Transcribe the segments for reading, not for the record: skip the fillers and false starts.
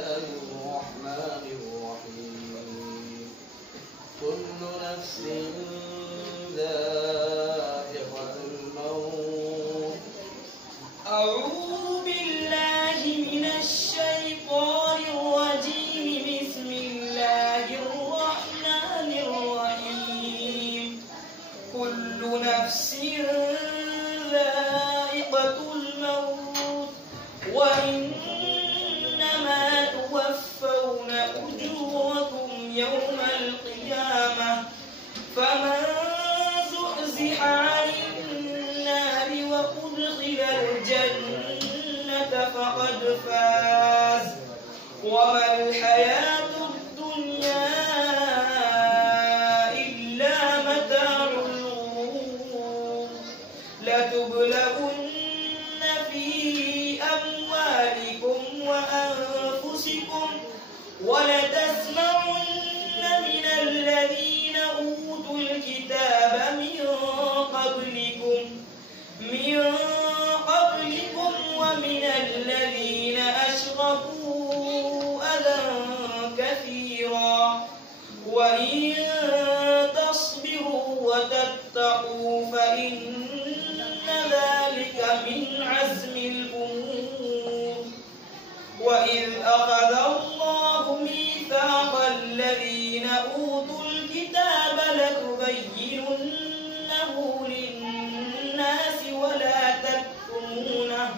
الله الرحمن الرحيم كل نفس ذائقة الموت. أعوذ بالله من الشيطان الرجيم. بسم الله الرحمن الرحيم كل نفس ذائقة الموت وإنما توفون أجوركم يوم القيامة فمن زحزح عن النار وأدخل الجنة فقد فاز وما الحياة الدنيا إلا متاع الغرور. لتبلغن في أموالكم وأنفسكم ولتسمعن من الذين أوتوا الكتاب من قبلكم ومن الذين أشركوا أذى كثيرا وإن تصبروا وتتقوا فإن ذلك من عزم الأمور. وإذ أخذ الله ميثاق الذين أوتوا الكتاب لتبيننه للناس ولا تكتمونه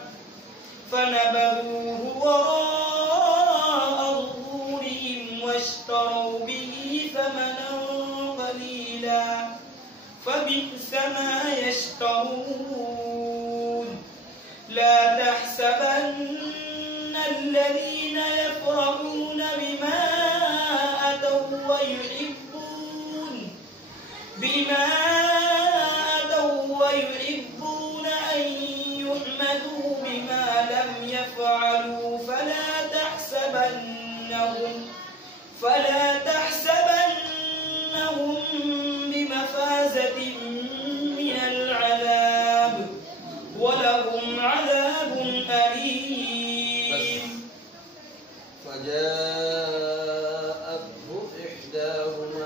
فنبذوه وراء ظهورهم واشتروا به ثمنا قليلا فبئس ما يشترون. لا تحسبن الذين يفرحون بما أتوا ويحبون أن يحمدوا بما لم يفعلوا فلا تحسبنهم بمفازة من العذاب ولهم عذاب أليم. فجاءته إحداهما